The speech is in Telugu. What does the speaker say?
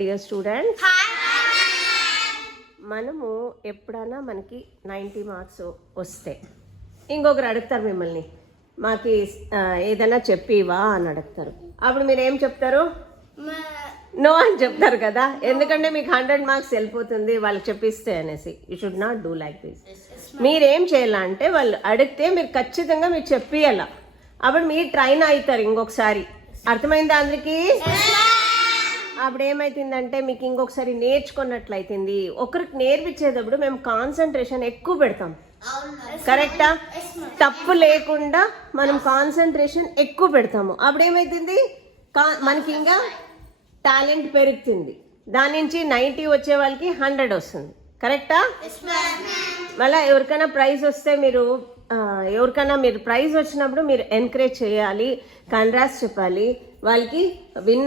డియర్ స్టూడెంట్స్, మనము ఎప్పుడైనా మనకి 90 మార్క్స్ వస్తే ఇంకొకరు అడుగుతారు మిమ్మల్ని, మాకు ఏదైనా చెప్పివా అని అడుగుతారు. అప్పుడు మీరు ఏం చెప్తారు? నో అని చెప్తారు కదా, ఎందుకంటే మీకు 100 మార్క్స్ వెళ్ళిపోతుంది వాళ్ళకి చెప్పిస్తే అనేసి. You should not do like this. మీరేం చేయాలంటే వాళ్ళు అడిగితే మీరు ఖచ్చితంగా మీరు చెప్పియాల. అప్పుడు మీరు ట్రైన్ అవుతారు ఇంకొకసారి. అర్థమైందా అందరికి? అప్పుడు ఏమైతుందంటే మీకు ఇంకొకసారి నేర్చుకున్నట్లయితుంది. ఒకరికి నేర్పించేటప్పుడు మేము కాన్సన్ట్రేషన్ ఎక్కువ పెడతాం, కరెక్టా? తప్పు లేకుండా మనం కాన్సన్ట్రేషన్ ఎక్కువ పెడతాము. అప్పుడు ఏమైతుంది, మనకి ఇంకా టాలెంట్ పెరుగుతుంది. దాని నుంచి 90 వచ్చే వాళ్ళకి 100 వస్తుంది, కరెక్టా? మళ్ళీ ఎవరికైనా ప్రైజ్ వస్తే మీరు ప్రైజ్ వచ్చినప్పుడు మీరు ఎంకరేజ్ చేయాలి, కంగ్రాట్స్ చెప్పాలి వాళ్ళకి. విన్